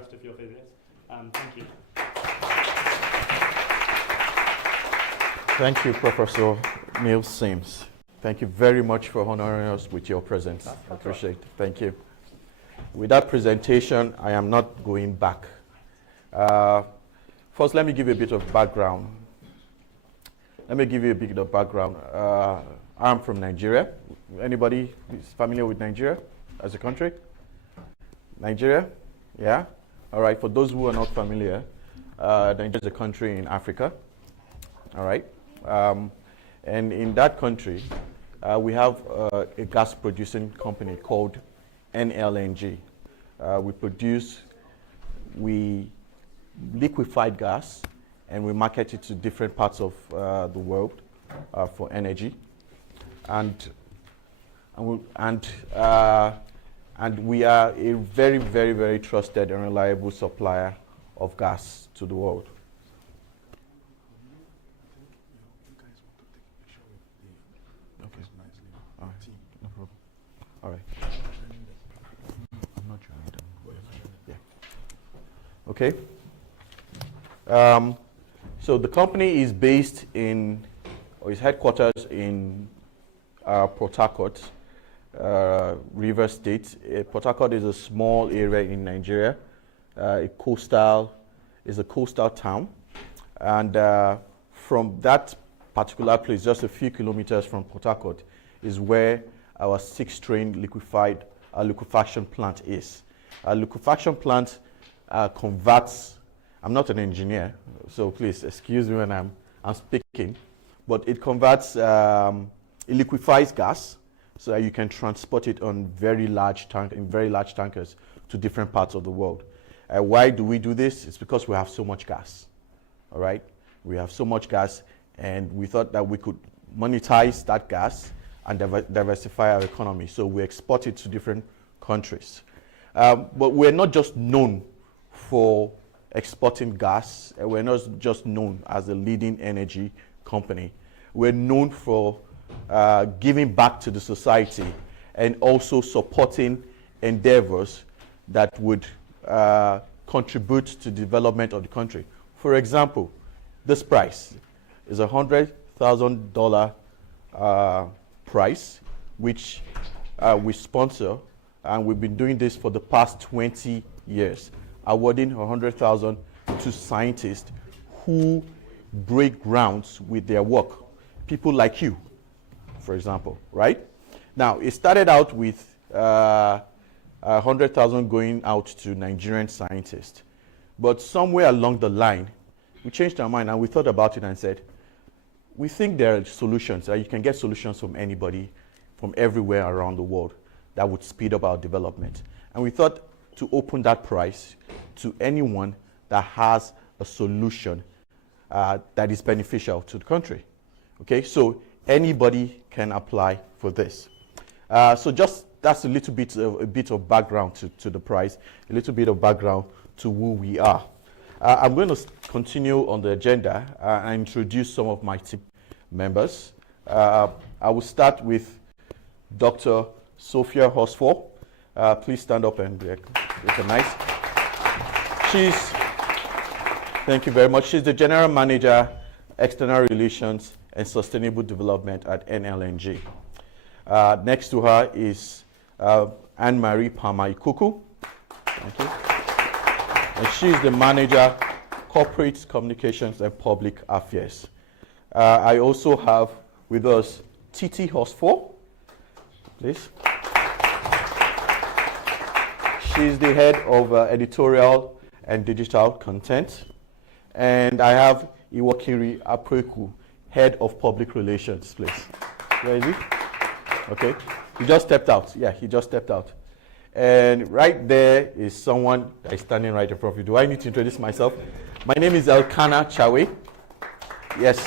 rest of your visits. Thank you. Thank you, Professor Neil Sims. Thank you very much for honoring us with your presence. I appreciate it. Thank you. With that presentation, I am not going back. First, let me give you a bit of background. I'm from Nigeria. Anybody is familiar with Nigeria as a country? Nigeria? Yeah? All right. For those who are not familiar, Nigeria is a country in Africa. All right. And in that country, we have a gas producing company called NLNG. We liquefied gas and we market it to different parts of the world for energy. And we are a very, very, very trusted and reliable supplier of gas to the world. Okay. All right. No problem. All right. I'm not joining them. Yeah. Okay. So the company is based in, or is headquarters in Port Harcourt, Rivers State. Port Harcourt is a small area in Nigeria. Is a coastal town, and from that particular place, just a few kilometers from Port Harcourt, is where our 6-train liquefaction plant is. Our liquefaction plant converts. I'm not an engineer, so please excuse me when I'm speaking, but it converts, it liquefies gas so that you can transport it on very large tankers to different parts of the world. Why do we do this? It's because we have so much gas. All right, we have so much gas, and we thought that we could monetize that gas and diversify our economy. So we export it to different countries. But we're not just known for exporting gas. We're not just known as a leading energy company. We're known for giving back to the society and also supporting endeavors that would contribute to the development of the country. For example, this price is a $100,000 price, which we sponsor, and we've been doing this for the past 20 years, awarding $100,000 to scientists who break grounds with their work. People like you, for example, right? Now, it started out with $100,000 going out to Nigerian scientists. But somewhere along the line, we changed our mind and we thought about it and said, we think there are solutions. You can get solutions from anybody, from everywhere around the world that would speed up our development. And we thought to open that prize to anyone that has a solution that is beneficial to the country. Okay, so anybody can apply for this. So just that's a bit of background to the prize, a little bit of background to who we are. I'm going to continue on the agenda and introduce some of my team members. I will start with Dr. Sophia Horsfall. Please stand up and be recognized. Thank you very much. She's the General Manager, External Relations and Sustainable Development at NLNG. Next to her is Anne-Marie Palmer-Ikuku. Thank you. And she's the Manager, Corporate Communications and Public Affairs. I also have with us Titi Horsfall, please. She's the head of editorial and digital content. And I have Iwakiri Apreku, head of public relations, please. Where is he? Okay. He just stepped out. Yeah, he just stepped out. And right there is someone that is standing right in front of you. Do I need to introduce myself? My name is Elkanah Chawe. Yes.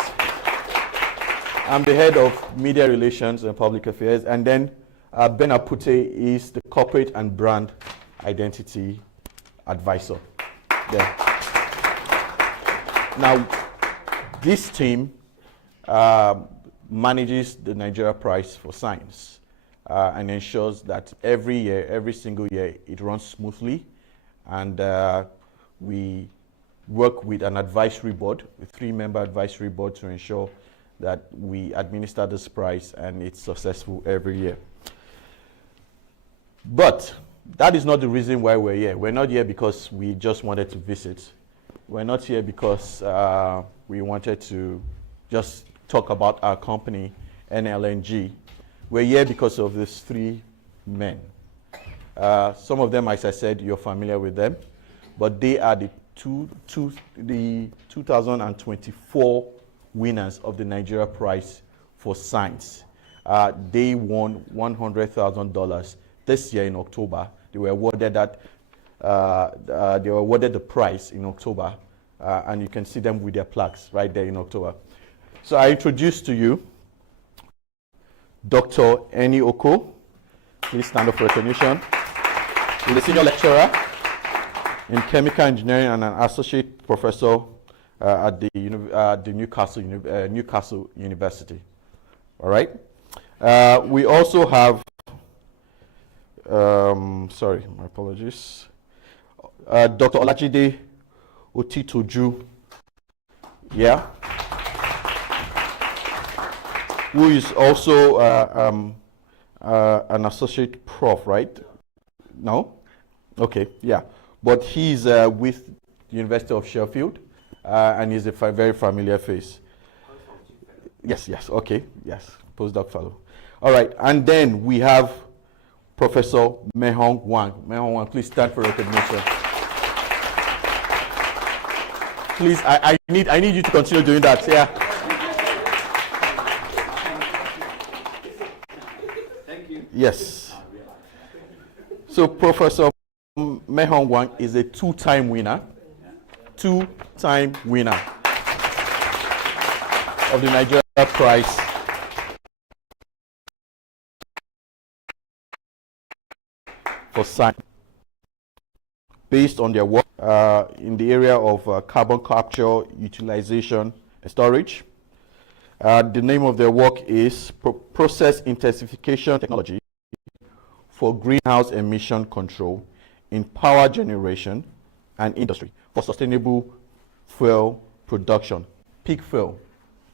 I'm the head of media relations and public affairs. And then Ben Apute is the corporate and brand identity advisor. There. Now, this team manages the Nigeria Prize for Science and ensures that every single year, it runs smoothly and we work with an advisory board, a 3-member advisory board, to ensure that we administer this prize and it's successful every year. But that is not the reason why we're here. We're not here because we just wanted to visit. We're not here because we wanted to just talk about our company, NLNG. We're here because of these 3 men. Some of them, as I said, you're familiar with them, but they are the 2024 winners of the Nigeria Prize for Science. They won $100,000 this year in October. They were awarded that. They were awarded the prize in October, and you can see them with their plaques right there in October. So I introduce to you Dr. Eni Oko. Please stand up for recognition. He's a senior lecturer in chemical engineering and an associate professor at the Newcastle University. All right. We also have, sorry, my apologies, Dr. Olajide Otitoju, yeah, who is also an associate prof, right? No? Okay, yeah. But he's with the University of Sheffield, and he's a very familiar face. Yes, okay, yes, postdoc fellow. All right, and then we have Professor Mehong Wang. Mehong Wang, please stand for recognition. Please, I need you to continue doing that, yeah. Thank you. Yes. So Professor Mehong Wang is a 2-time winner. 2-time winner of the Nigeria Prize for Science, based on their work in the area of carbon capture, utilization, and storage. The name of their work is Process Intensification Technology for Greenhouse Emission Control in Power Generation and Industry for Sustainable Fuel Production. Peak Fuel.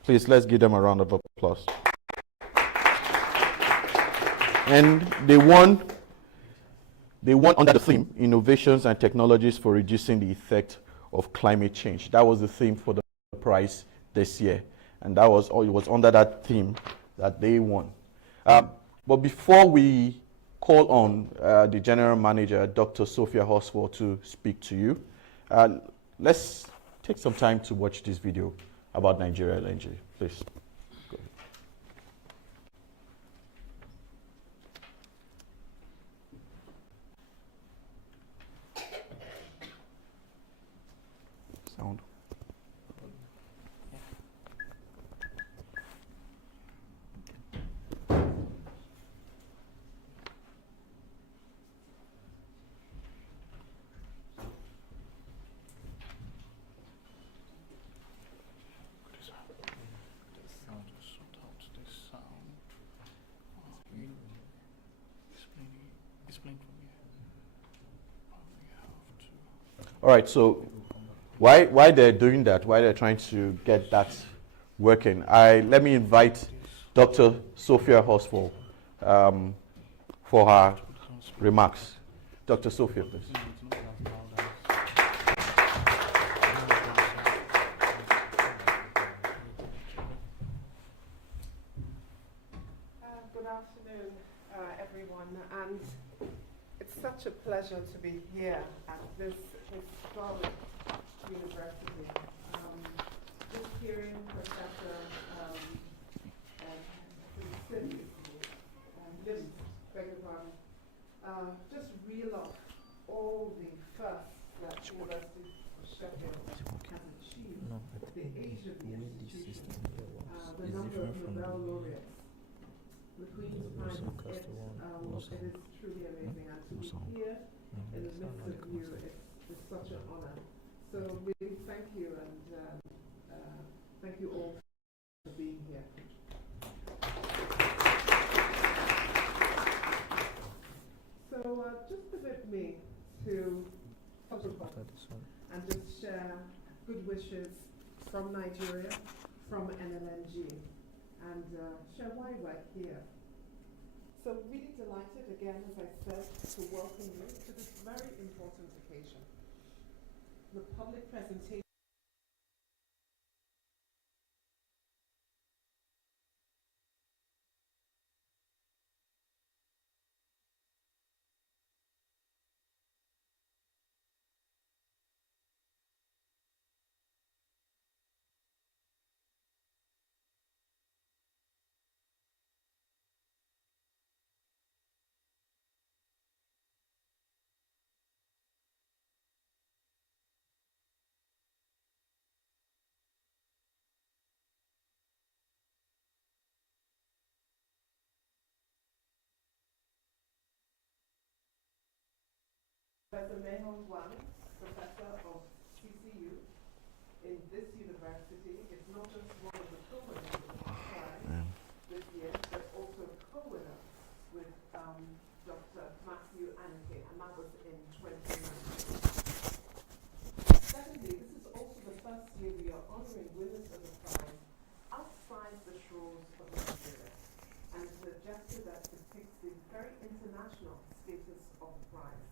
Please, let's give them a round of applause. And they won under the theme, Innovations and Technologies for Reducing the Effect of Climate Change. That was the theme for the prize this year. And it was under that theme that they won. But before we call on the General Manager, Dr. Sophia Horsfall, to speak to you, let's take some time to watch this video about Nigeria LNG, please. Go ahead. Sound. All right, so why they're doing that, why they're trying to get that working, let me invite Dr. Sophia Horsfall for her remarks. Dr. Sophia, please. Good afternoon, everyone, and it's such a pleasure to be here at this historic university. Just hearing Professor just reel off all the firsts that University of Sheffield has achieved, the age of the institution, the number of Nobel laureates, the Queen's Prize, it is truly amazing, and to be here in the midst of you, it's such an honor. So really thank you, and thank you all for being here. So just permit me to photograph and just share good wishes from Nigeria, from NLNG, and share why we're here. So really delighted again, as I said, to welcome you to this very important occasion. The public presentation Professor Mehong Wang, Professor of CCU in this university, is not just one of the co-winners of the prize this year, but also co-winner with Dr. Matthew Anike, and that was in 2019. Secondly, this is also the first year we are honoring winners of the prize outside the shores of Nigeria, and it's a gesture that depicts the very international status of the prize.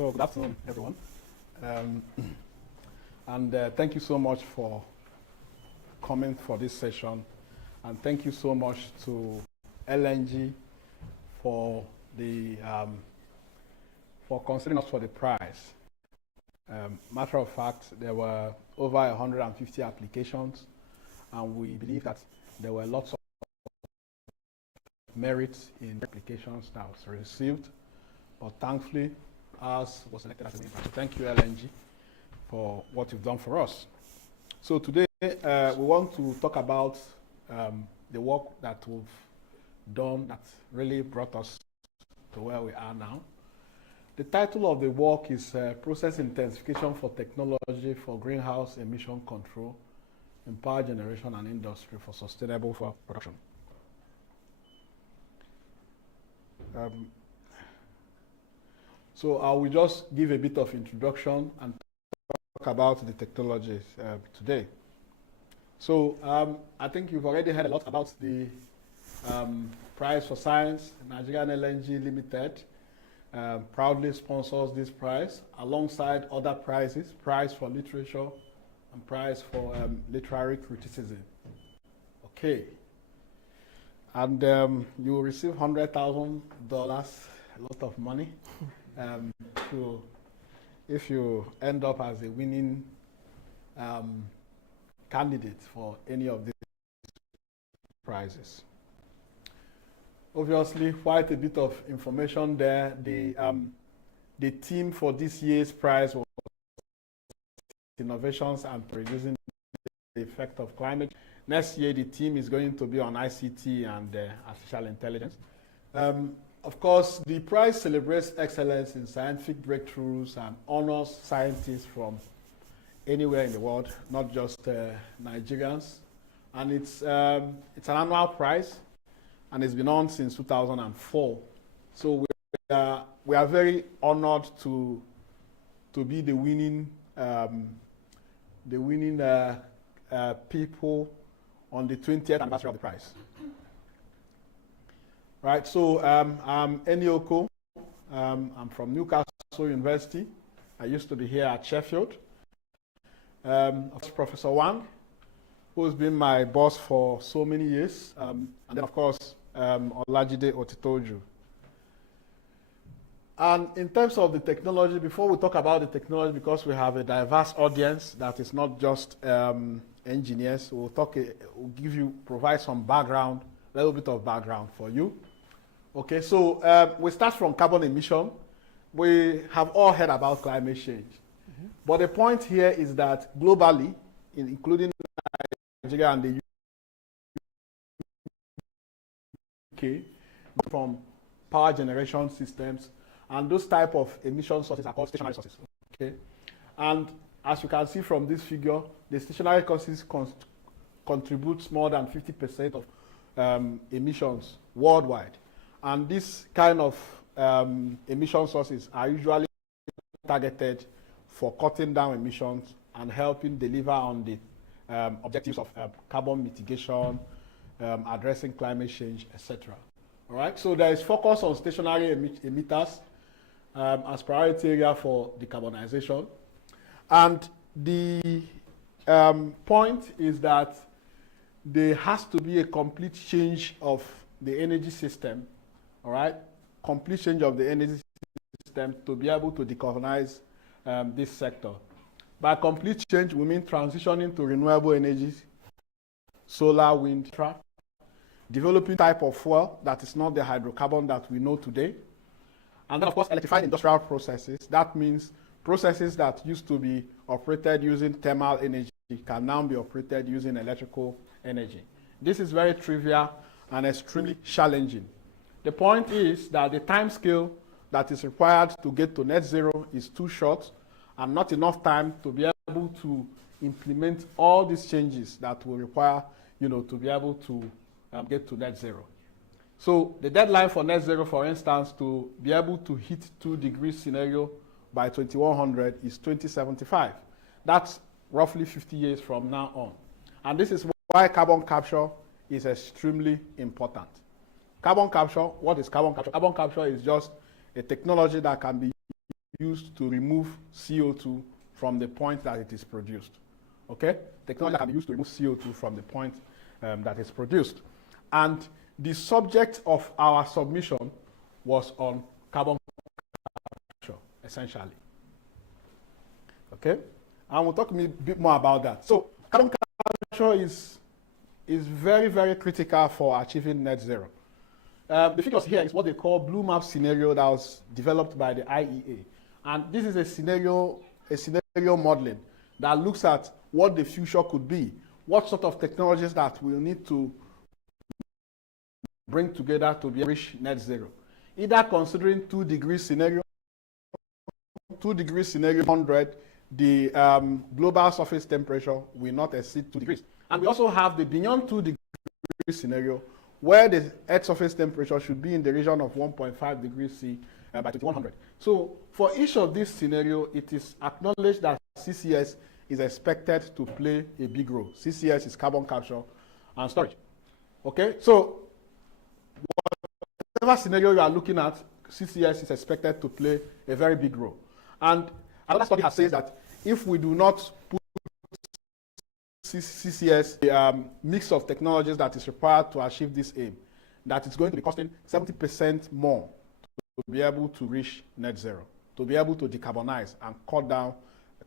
So good afternoon, everyone. Thank you so much for coming for this session. And thank you so much to LNG for the for considering us for the prize. Matter of fact, there were over 150 applications, and we believe that there were lots of merit in applications that was received, but thankfully ours was selected as a winner. So thank you, LNG, for what you've done for us. So today we want to talk about the work that we've done that really brought us to where we are now. The title of the work is Process Intensification for Technology for Greenhouse Emission Control in Power Generation and Industry for Sustainable Production. So I will just give a bit of introduction and talk about the technologies today. So I think you've already heard a lot about the Prize for Science. Nigerian LNG Limited proudly sponsors this prize alongside other prizes, prize for literature and prize for literary criticism. Okay. And you will receive $100,000, a lot of money, if you end up as a winning candidate for any of these prizes. Obviously, quite a bit of information there. The theme for this year's prize was Innovations and Reducing the Effect of Climate. Next year, the theme is going to be on ICT and artificial intelligence. Of course, the prize celebrates excellence in scientific breakthroughs and honors scientists from anywhere in the world, not just Nigerians. And it's an annual prize, and it's been on since 2004. So we are very honored to be the winning people on the 20th anniversary of the prize. Right, so I'm Eni Oko. I'm from Newcastle University. I used to be here at Sheffield. Professor Wang, who's been my boss for so many years. And then, of course, Olajide Otitoju. And in terms of the technology, before we talk about the technology, because we have a diverse audience that is not just engineers, we'll provide some background, a little bit of background for you. Okay, so we start from carbon emission. We have all heard about climate change. Mm-hmm. But the point here is that globally, including Nigeria and the UK, from power generation systems, and those type of emission sources are called stationary sources. Okay, and as you can see from this figure, the stationary sources contributes more than 50% of emissions worldwide. And this kind of emission sources are usually targeted for cutting down emissions and helping deliver on the objectives of carbon mitigation, addressing climate change, etc. All right, so there is focus on stationary emitters as priority area for decarbonization. And the point is that there has to be a complete change of the energy system, all right? Complete change of the energy system to be able to decarbonize this sector. By complete change, we mean transitioning to renewable energies, solar, wind, developing type of fuel that is not the hydrocarbon that we know today. And then, of course, electrifying industrial processes. That means processes that used to be operated using thermal energy can now be operated using electrical energy. This is very trivial and extremely challenging. The point is that the time scale that is required to get to net zero is too short and not enough time to be able to implement all these changes that will require, to be able to get to net zero. So the deadline for net zero, for instance, to be able to hit 2 degrees scenario by 2100 is 2075. That's roughly 50 years from now on. And this is why carbon capture is extremely important. Carbon capture, what is carbon capture? Carbon capture is just a technology that can be used to remove CO2 from the point that it is produced. Okay? Technology that can be used to remove CO2 from the point that is produced. And the subject of our submission was on carbon capture, essentially. Okay? And we'll talk a bit more about that. So carbon capture is very, very critical for achieving net zero. The figures here is what they call Blue Map scenario that was developed by the IEA. And this is a scenario modeling that looks at what the future could be, what sort of technologies that we'll need to bring together to reach net zero. Either considering 2 degrees scenario, 2 degrees scenario 100, the global surface temperature will not exceed 2 degrees. And we also have the beyond 2 degrees scenario, where the Earth's surface temperature should be in the region of 1.5 degrees C by 2100. So for each of these scenarios, it is acknowledged that CCS is expected to play a big role. CCS is carbon capture and storage. Okay, so whatever scenario you are looking at, CCS is expected to play a very big role. And another study has said that if we do not put CCS, the mix of technologies that is required to achieve this aim, that it's going to be costing 70% more to be able to reach net zero, to be able to decarbonize and cut down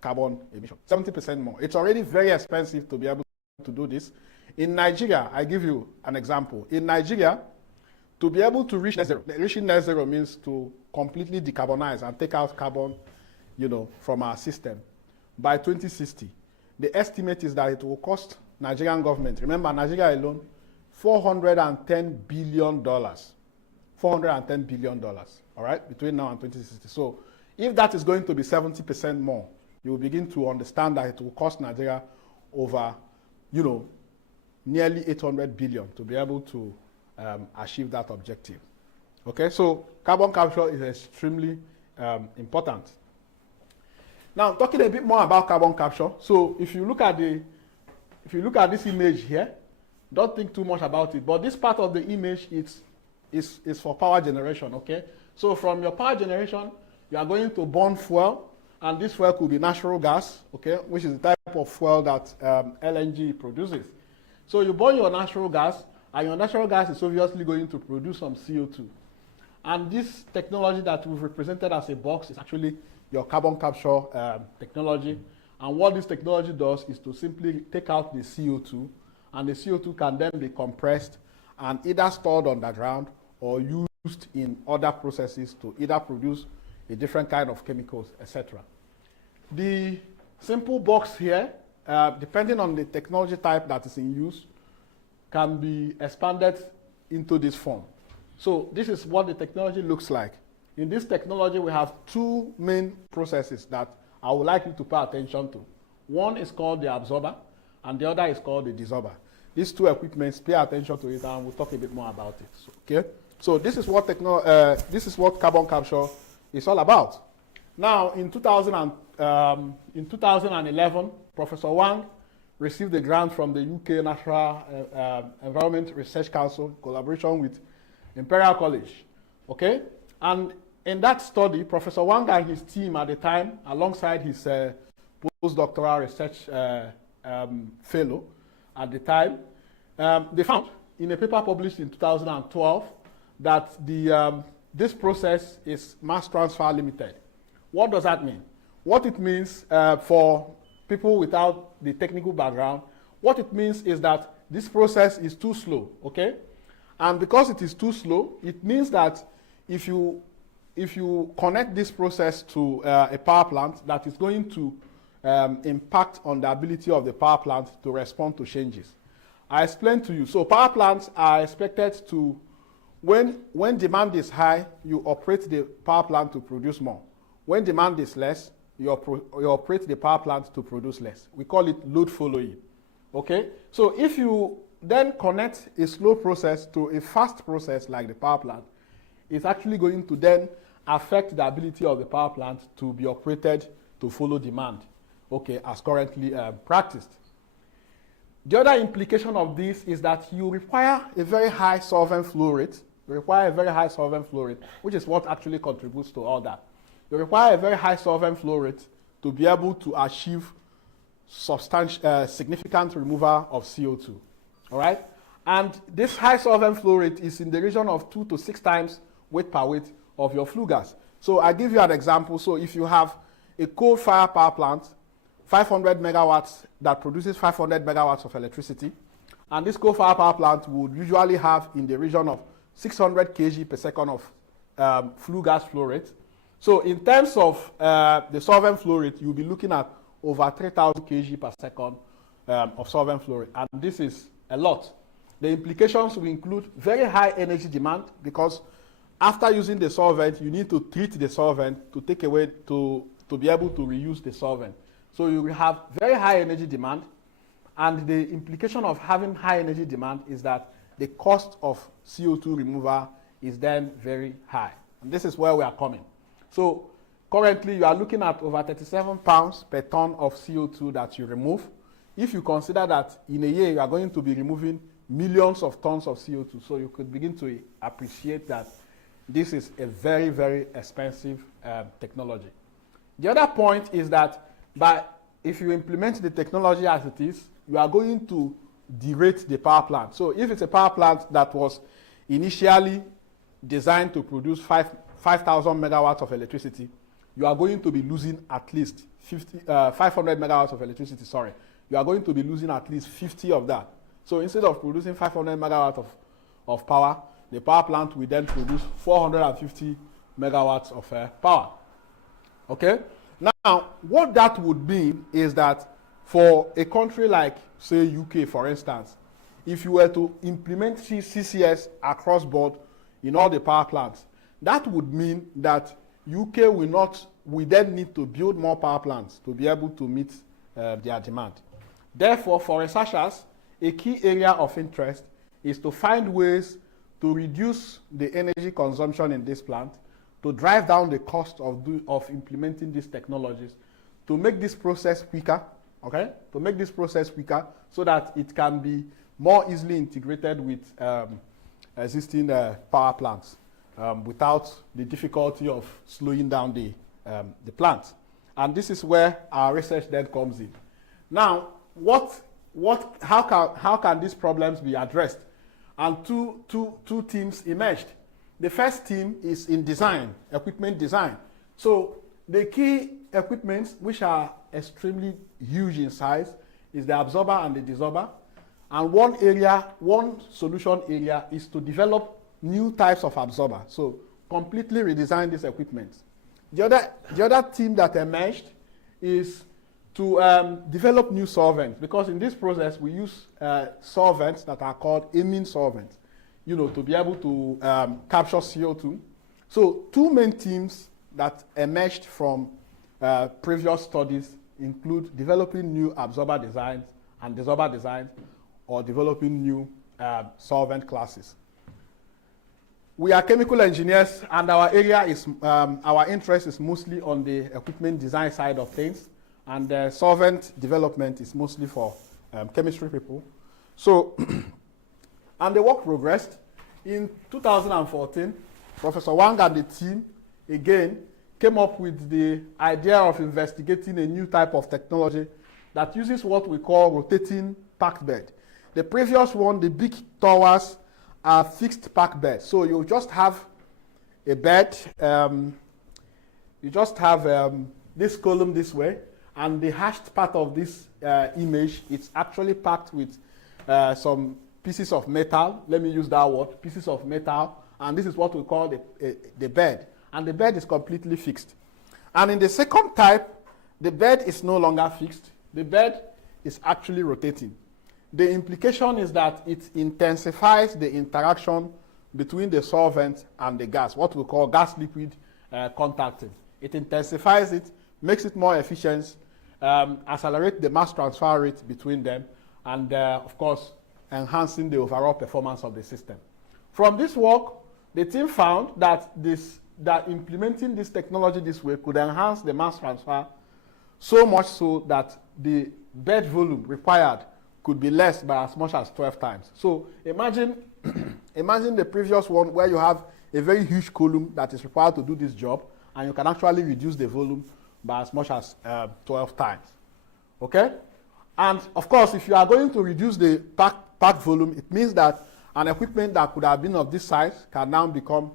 carbon emission. 70% more. It's already very expensive to be able to do this. In Nigeria, I give you an example. In Nigeria, to be able to reach net zero, reaching net zero means to completely decarbonize and take out carbon, from our system. By 2060, the estimate is that it will cost Nigerian government, remember Nigeria alone, $410 billion. $410 billion, all right, between now and 2060. So if that is going to be 70% more, you will begin to understand that it will cost Nigeria over, nearly 800 billion to be able to achieve that objective. Okay, so carbon capture is extremely important. Now, talking a bit more about carbon capture. So if you look at this image here, don't think too much about it, but this part of the image is for power generation, okay? So from your power generation, you are going to burn fuel, and this fuel could be natural gas, okay, which is the type of fuel that LNG produces. So you burn your natural gas, and your natural gas is obviously going to produce some CO2. And this technology that we've represented as a box is actually your carbon capture technology. And what this technology does is to simply take out the CO2, and the CO2 can then be compressed and either stored underground or used in other processes to either produce a different kind of chemicals, etc. The simple box here, depending on the technology type that is in use, can be expanded into this form. So this is what the technology looks like. In this technology, we have 2 main processes that I would like you to pay attention to. One is called the absorber, and the other is called the desorber. These 2 equipments, pay attention to it, and we'll talk a bit more about it. Okay? So this is what carbon capture is all about. Now, in 2011, Professor Wang received a grant from the UK National Environment Research Council in collaboration with Imperial College. Okay? And in that study, Professor Wang and his team at the time, alongside his postdoctoral research fellow at the time, they found in a paper published in 2012 that this process is mass transfer limited. What does that mean? What it means for people without the technical background, what it means is that this process is too slow, okay? And because it is too slow, it means that if you connect this process to a power plant, that is going to impact on the ability of the power plant to respond to changes. I explained to you. So power plants are expected to, when demand is high, you operate the power plant to produce more. When demand is less, you operate the power plant to produce less. We call it load following. Okay? So if you then connect a slow process to a fast process like the power plant, it's actually going to then affect the ability of the power plant to be operated to follow demand, okay, as currently practiced. The other implication of this is that you require a very high solvent flow rate. You require a very high solvent flow rate, which is what actually contributes to all that. you require a very high solvent flow rate to be able to achieve significant removal of CO2. All right? And this high solvent flow rate is in the region of 2 to 6 times weight per weight of your flue gas. So I give you an example. So if you have a coal-fired power plant, 500 megawatts that produces 500 megawatts of electricity, and this coal-fired power plant would usually have in the region of 600 kg per second of flue gas flow rate. So in terms of the solvent flow rate, you'll be looking at over 3,000 kg per second of solvent flow rate. And this is a lot. The implications will include very high energy demand, because after using the solvent, you need to treat the solvent to take away, to be able to reuse the solvent. So you will have very high energy demand. And the implication of having high energy demand is that the cost of CO2 removal is then very high. And this is where we are coming. So currently you are looking at over 37 pounds per ton of CO2 that you remove. If you consider that in a year you are going to be removing millions of tons of CO2, so you could begin to appreciate that this is a very, very expensive technology. The other point is that if you implement the technology as it is, you are going to derate the power plant. So if it's a power plant that was initially designed to produce 5,000 megawatts of electricity, you are going to be losing at least 500 megawatts of electricity, sorry. You are going to be losing at least 50 of that. So instead of producing 500 megawatts of power, the power plant will then produce 450 megawatts of power. Okay? Now, what that would mean is that for a country like, say, UK, for instance, if you were to implement CCS across board in all the power plants, that would mean that UK will then need to build more power plants to be able to meet their demand. Therefore, for researchers, a key area of interest is to find ways to reduce the energy consumption in this plant, to drive down the cost of implementing these technologies, to make this process quicker, okay? To make this process quicker so that it can be more easily integrated with existing power plants without the difficulty of slowing down the plant. And this is where our research then comes in. Now, how can these problems be addressed? And two teams emerged. The first team is in design, equipment design. So the key equipments, which are extremely huge in size, is the absorber and the desorber. And one solution area is to develop new types of absorber. So completely redesign this equipment. The other team that emerged is to develop new solvents, because in this process we use solvents that are called amine solvents, to be able to capture CO2. So two main teams that emerged from previous studies include developing new absorber designs and desorber designs, or developing new solvent classes. We are chemical engineers, and our interest is mostly on the equipment design side of things, and solvent development is mostly for chemistry people. So, and the work progressed. In 2014, Professor Wang and the team, again, came up with the idea of investigating a new type of technology that uses what we call rotating packed bed. The previous one, the big towers, are fixed packed beds. So you just have a bed, you just have this column this way, and the hashed part of this image, it's actually packed with some pieces of metal. Let me use that word, pieces of metal, and this is what we call the bed. And the bed is completely fixed. And in the second type, the bed is no longer fixed. The bed is actually rotating. The implication is that it intensifies the interaction between the solvent and the gas, what we call gas-liquid contacting. It intensifies it, makes it more efficient, accelerate the mass transfer rate between them, and of course, enhancing the overall performance of the system. From this work, the team found that implementing this technology this way could enhance the mass transfer so much so that the bed volume required could be less by as much as 12 times. So imagine the previous one where you have a very huge column that is required to do this job, and you can actually reduce the volume by as much as 12 times. Okay? And of course, if you are going to reduce the pack volume, it means that an equipment that could have been of this size can now become,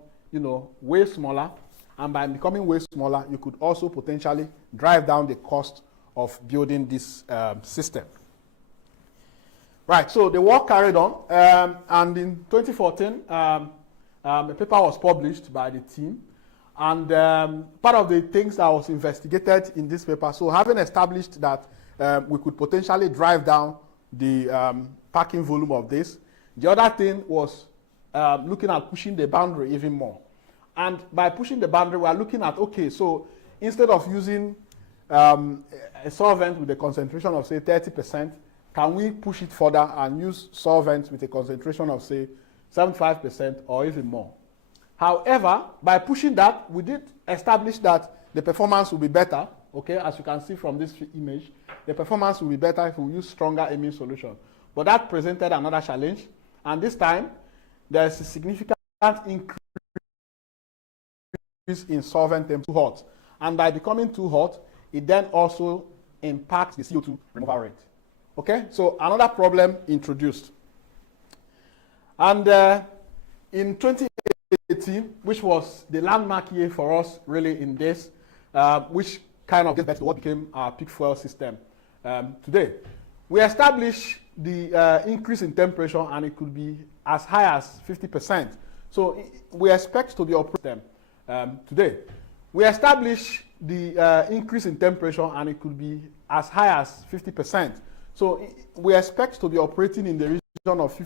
way smaller. And by becoming way smaller, you could also potentially drive down the cost of building this system. Right, so the work carried on, and in 2014, a paper was published by the team, and part of the things that was investigated in this paper, so having established that we could potentially drive down the packing volume of this, the other thing was looking at pushing the boundary even more. And by pushing the boundary, we are looking at, okay, so instead of using a solvent with a concentration of, say, 30%, can we push it further and use solvents with a concentration of, say, 75% or even more? However, by pushing that, we did establish that the performance will be better, okay, as you can see from this image. The performance will be better if we use stronger amine solution. But that presented another challenge, and this time, there's a significant increase in solvent too hot. And by becoming too hot, it then also impacts the CO2 removal rate. Okay, so another problem introduced. And in 2018, which was the landmark year for us really in this, which kind of gets back to what became our peak fuel system today. We established the increase in temperature, and it could be as high as 50%. So we expect to be operating today. We established the increase in temperature, and it could be as high as 50%. So we expect to be operating in the region of